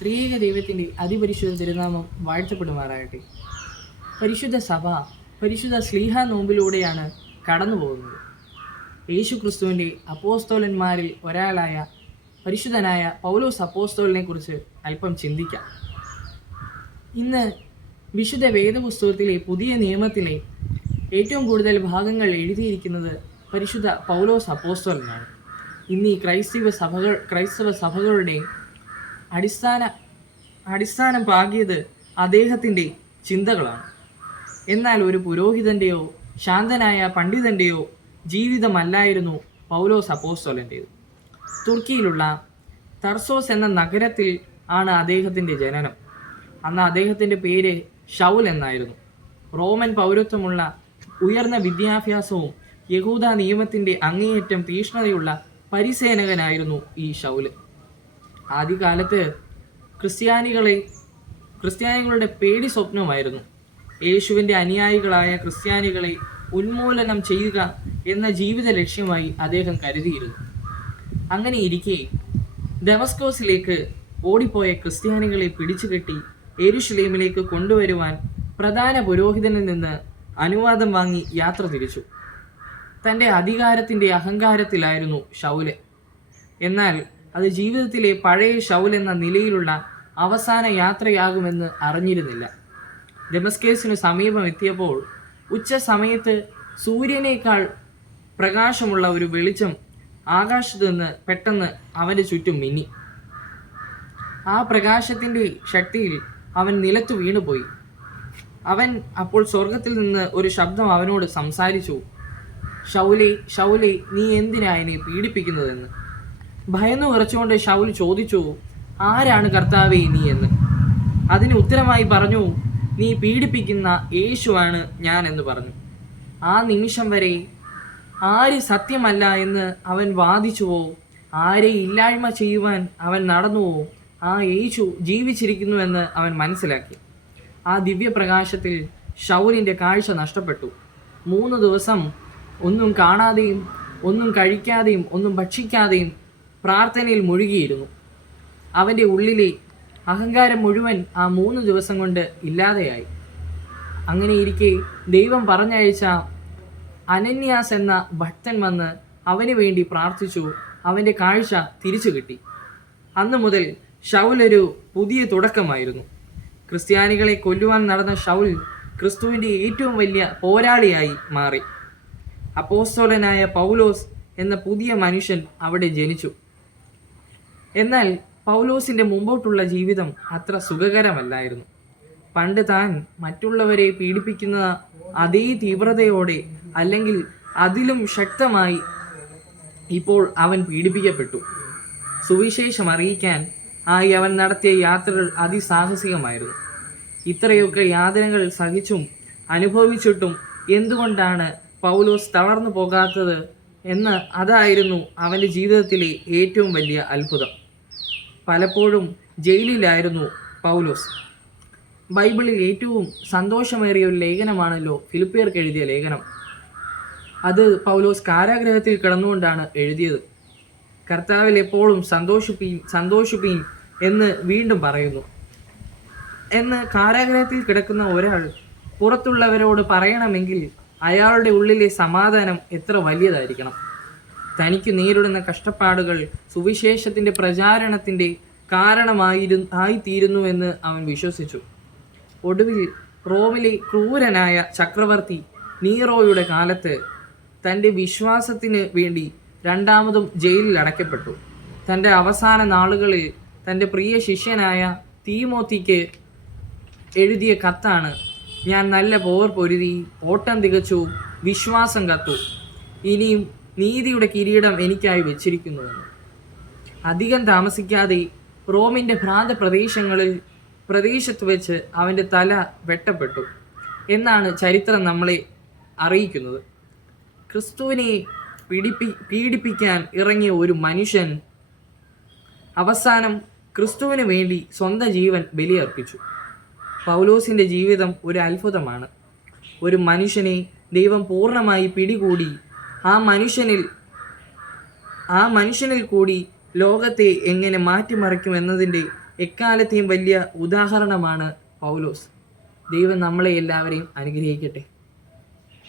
ത്രിയേക ദൈവത്തിൻ്റെ അതിപരിശുദ്ധ തിരുനാമം വാഴ്ത്തപ്പെടുമാറാകട്ടെ. പരിശുദ്ധ സഭ പരിശുദ്ധ സ്ലീഹ നോമ്പിലൂടെയാണ് കടന്നു പോകുന്നത്. യേശു ക്രിസ്തുവിൻ്റെ അപ്പോസ്തോലന്മാരിൽ ഒരാളായ പരിശുദ്ധനായ പൗലോസ് അപ്പോസ്തോലിനെ കുറിച്ച് അല്പം ചിന്തിക്കാം. ഇന്ന് വിശുദ്ധ വേദപുസ്തകത്തിലെ പുതിയ നിയമത്തിലെ ഏറ്റവും കൂടുതൽ ഭാഗങ്ങൾ എഴുതിയിരിക്കുന്നത് പരിശുദ്ധ പൗലോസ് അപ്പോസ്തോലനാണ്. ഇന്ന് ഈ ക്രൈസ്തവ സഭകളുടെ അടിസ്ഥാനം പാകിയത് അദ്ദേഹത്തിൻ്റെ ചിന്തകളാണ്. എന്നാൽ ഒരു പുരോഹിതൻ്റെയോ ശാന്തനായ പണ്ഡിതൻ്റെയോ ജീവിതമല്ലായിരുന്നു പൗലോസ് അപ്പോസ്തലൻ്റേത്. തുർക്കിയിലുള്ള തർസോസ് എന്ന നഗരത്തിൽ ആണ് അദ്ദേഹത്തിൻ്റെ ജനനം. അന്ന് അദ്ദേഹത്തിൻ്റെ പേര് ഷൗൽ എന്നായിരുന്നു. റോമൻ പൗരത്വമുള്ള ഉയർന്ന വിദ്യാഭ്യാസവും യഹൂദ നിയമത്തിൻ്റെ അങ്ങേയറ്റം തീക്ഷ്ണതയുള്ള പരിസേനകനായിരുന്നു ഈ ഷൗല്. ആദ്യകാലത്ത് ക്രിസ്ത്യാനികളുടെ പേടി സ്വപ്നമായിരുന്നു യേശുവിൻ്റെ അനുയായികളായ ക്രിസ്ത്യാനികളെ ഉന്മൂലനം ചെയ്യുക എന്ന ജീവിത ലക്ഷ്യമായി അദ്ദേഹം കരുതിയിരുന്നു. അങ്ങനെ ഇരിക്കെ ദമസ്കോസിലേക്ക് ഓടിപ്പോയ ക്രിസ്ത്യാനികളെ പിടിച്ചുകെട്ടി യെരുശലേമിലേക്ക് കൊണ്ടുവരുവാൻ പ്രധാന പുരോഹിതനിൽ നിന്ന് അനുവാദം വാങ്ങി യാത്ര തിരിച്ചു. തൻ്റെ അധികാരത്തിൻ്റെ അഹങ്കാരത്തിലായിരുന്നു ഷൗല്. എന്നാൽ അത് ജീവിതത്തിലെ പഴയ ഷൗൽ എന്ന നിലയിലുള്ള അവസാന യാത്രയാകുമെന്ന് അറിഞ്ഞിരുന്നില്ല. ദമസ്കേസിനു സമീപം എത്തിയപ്പോൾ ഉച്ച സമയത്ത് സൂര്യനേക്കാൾ പ്രകാശമുള്ള ഒരു വെളിച്ചം ആകാശത്ത് നിന്ന് പെട്ടെന്ന് അവൻ്റെ ചുറ്റും മിന്നി. ആ പ്രകാശത്തിൻ്റെ ശക്തിയിൽ അവൻ നിലത്തു വീണുപോയി. അവൻ അപ്പോൾ സ്വർഗത്തിൽ നിന്ന് ഒരു ശബ്ദം അവനോട് സംസാരിച്ചു, ഷൗലേ ഷൗലേ, നീ എന്തിനാ എന്നെ പീഡിപ്പിക്കുന്നതെന്ന്. ഭയന്നു വിറച്ചുകൊണ്ട് ഷൗൽ ചോദിച്ചു, ആരാണ് കർത്താവേ നീ എന്ന്. അതിന് ഉത്തരമായി പറഞ്ഞു, നീ പീഡിപ്പിക്കുന്ന യേശുവാണ് ഞാൻ എന്ന് പറഞ്ഞു. ആ നിമിഷം വരെ ആര് സത്യമല്ല എന്ന് അവൻ വാദിച്ചുവോ, ആരെ ഇല്ലായ്മ ചെയ്യുവാൻ അവൻ നടന്നുവോ, ആ യേശു ജീവിച്ചിരിക്കുന്നുവെന്ന് അവൻ മനസ്സിലാക്കി. ആ ദിവ്യപ്രകാശത്തിൽ ഷൗലിൻ്റെ കാഴ്ച നഷ്ടപ്പെട്ടു. 3 ദിവസം ഒന്നും കാണാതെയും ഒന്നും കഴിക്കാതെയും ഒന്നും ഭക്ഷിക്കാതെയും പ്രാർത്ഥനയിൽ മുഴുകിയിരുന്നു. അവൻ്റെ ഉള്ളിലെ അഹങ്കാരം മുഴുവൻ ആ 3 ദിവസം കൊണ്ട് ഇല്ലാതെയായി. അങ്ങനെ ഇരിക്കെ ദൈവം പറഞ്ഞയച്ച അനന്യാസ് എന്ന ഭക്തൻ വന്ന് അവന് വേണ്ടി പ്രാർത്ഥിച്ചു. അവൻ്റെ കാഴ്ച തിരിച്ചു കിട്ടി. അന്നു മുതൽ ഷൗൽ ഒരു പുതിയ തുടക്കമായിരുന്നു. ക്രിസ്ത്യാനികളെ കൊല്ലുവാൻ നടന്ന ഷൗൽ ക്രിസ്തുവിൻ്റെ ഏറ്റവും വലിയ പോരാളിയായി മാറി. അപ്പോസ്തലനായ പൗലോസ് എന്ന പുതിയ മനുഷ്യൻ അവിടെ ജനിച്ചു. എന്നാൽ പൗലോസിൻ്റെ മുമ്പോട്ടുള്ള ജീവിതം അത്ര സുഖകരമല്ലായിരുന്നു. പണ്ട് താൻ മറ്റുള്ളവരെ പീഡിപ്പിക്കുന്ന അതേ തീവ്രതയോടെ അല്ലെങ്കിൽ അതിലും ശക്തമായി ഇപ്പോൾ അവൻ പീഡിപ്പിക്കപ്പെട്ടു. സുവിശേഷം അറിയിക്കാൻ ആയി അവൻ നടത്തിയ യാത്രകൾ അതിസാഹസികമായിരുന്നു. ഇത്രയൊക്കെ യാതനകൾ സഹിച്ചും അനുഭവിച്ചിട്ടും എന്തുകൊണ്ടാണ് പൗലോസ് തളർന്നു പോകാത്തത് എന്ന് അതായിരുന്നു അവൻ്റെ ജീവിതത്തിലെ ഏറ്റവും വലിയ അത്ഭുതം. പലപ്പോഴും ജയിലിലായിരുന്നു പൗലോസ്. ബൈബിളിൽ ഏറ്റവും സന്തോഷമേറിയ ഒരു ലേഖനമാണല്ലോ ഫിലിപ്പിയർക്ക് എഴുതിയ ലേഖനം. അത് പൗലോസ് കാരാഗ്രഹത്തിൽ കിടന്നുകൊണ്ടാണ് എഴുതിയത്. കർത്താവിൽ എപ്പോഴും സന്തോഷിപ്പീൻ എന്ന് വീണ്ടും പറയുന്നു. എന്ന് കാരാഗ്രഹത്തിൽ കിടക്കുന്ന ഒരാൾ പുറത്തുള്ളവരോട് പറയണമെങ്കിൽ അയാളുടെ ഉള്ളിലെ സമാധാനം എത്ര വലിയതായിരിക്കണം. തനിക്ക് നേരിടുന്ന കഷ്ടപ്പാടുകൾ സുവിശേഷത്തിൻ്റെ പ്രചാരണത്തിൻ്റെ കാരണമായിത്തീരുന്നുവെന്ന് അവൻ വിശ്വസിച്ചു. ഒടുവിൽ റോമിലെ ക്രൂരനായ ചക്രവർത്തി നീറോയുടെ കാലത്ത് തൻ്റെ വിശ്വാസത്തിന് വേണ്ടി രണ്ടാമതും ജയിലിൽ അടയ്ക്കപ്പെട്ടു. തൻ്റെ അവസാന നാളുകളിൽ തൻ്റെ പ്രിയ ശിഷ്യനായ തീമോത്തിക്ക് എഴുതിയ കത്താണ്, ഞാൻ നല്ല പോർ പൊരുതി, ഓട്ടം തികച്ചു, വിശ്വാസം കത്തു, ഇനിയും നീതിയുടെ കിരീടം എനിക്കായി വെച്ചിരിക്കുന്നുവെന്ന്. അധികം താമസിക്കാതെ റോമിൻ്റെ ഭ്രാന്ത പ്രദേശത്ത് വെച്ച് അവൻ്റെ തല വെട്ടപ്പെട്ടു എന്നാണ് ചരിത്രം നമ്മളെ അറിയിക്കുന്നത്. ക്രിസ്തുവിനെ പീഡിപ്പിക്കാൻ ഇറങ്ങിയ ഒരു മനുഷ്യൻ അവസാനം ക്രിസ്തുവിന് വേണ്ടി സ്വന്തം ജീവൻ ബലിയർപ്പിച്ചു. പൗലോസിൻ്റെ ജീവിതം ഒരു അത്ഭുതമാണ്. ഒരു മനുഷ്യനെ ദൈവം പൂർണ്ണമായി പിടികൂടി ആ മനുഷ്യനിൽ കൂടി ലോകത്തെ എങ്ങനെ മാറ്റിമറിക്കുമെന്നതിൻ്റെ എക്കാലത്തെയും വലിയ ഉദാഹരണമാണ് പൗലോസ്. ദൈവം നമ്മളെ എല്ലാവരെയും അനുഗ്രഹിക്കട്ടെ.